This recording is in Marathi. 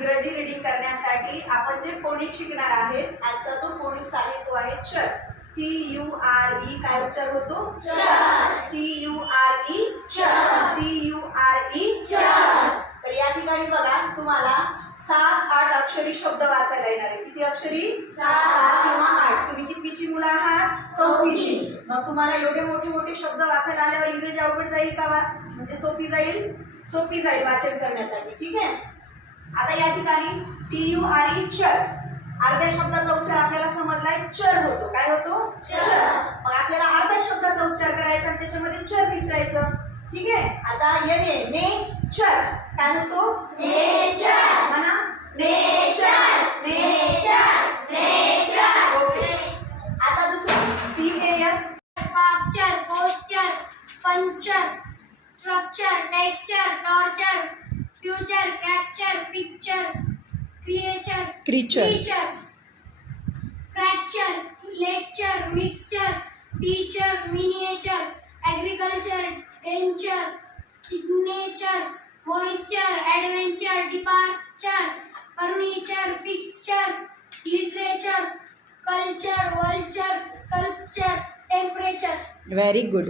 इंग्रजी रीडिंग करण्यासाठी आपण जे फोनिक शिकणार आहे, आजचा जो फोनिक्स आहे तो आहे चर. TURE. काय उच्चार होतो? TURE. तर या ठिकाणी बघा तुम्हाला 7-8 अक्षरी शब्द वाचायला येणार आहे. किती अक्षरी? 7 किंवा 8. तुम्ही कितवीची मुलं आहात? 4वीची. मग तुम्हाला एवढे मोठे मोठे शब्द वाचायला आल्यावर इंग्रजी अवघड जाईल का? म्हणजे सोपी जाईल वाचन करण्यासाठी. ठीक आहे. आता या ठिकाणी TURE चर. अर्ध्या शब्दाचा उच्चार आपल्याला समजलाय, चर होतो. काय होतो? चर. मग आपल्याला अर्ध्या शब्दाचा उच्चार करायचा आणि त्याच्यामध्ये चर विसरायचं. ठीक आहे. आता नेचर. काय होतो? नेचर. म्हणा नेचर. ओके. आता दुसरं PAS. Pasture, posture, puncture, structure, texture, torture, future, capture, picture, creature, fracture, lecture, mixture, teacher, miniature, agriculture, denture, signature, moisture, adventure, departure, furniture, fixture, literature, culture, vulture, sculpture, temperature. Very good.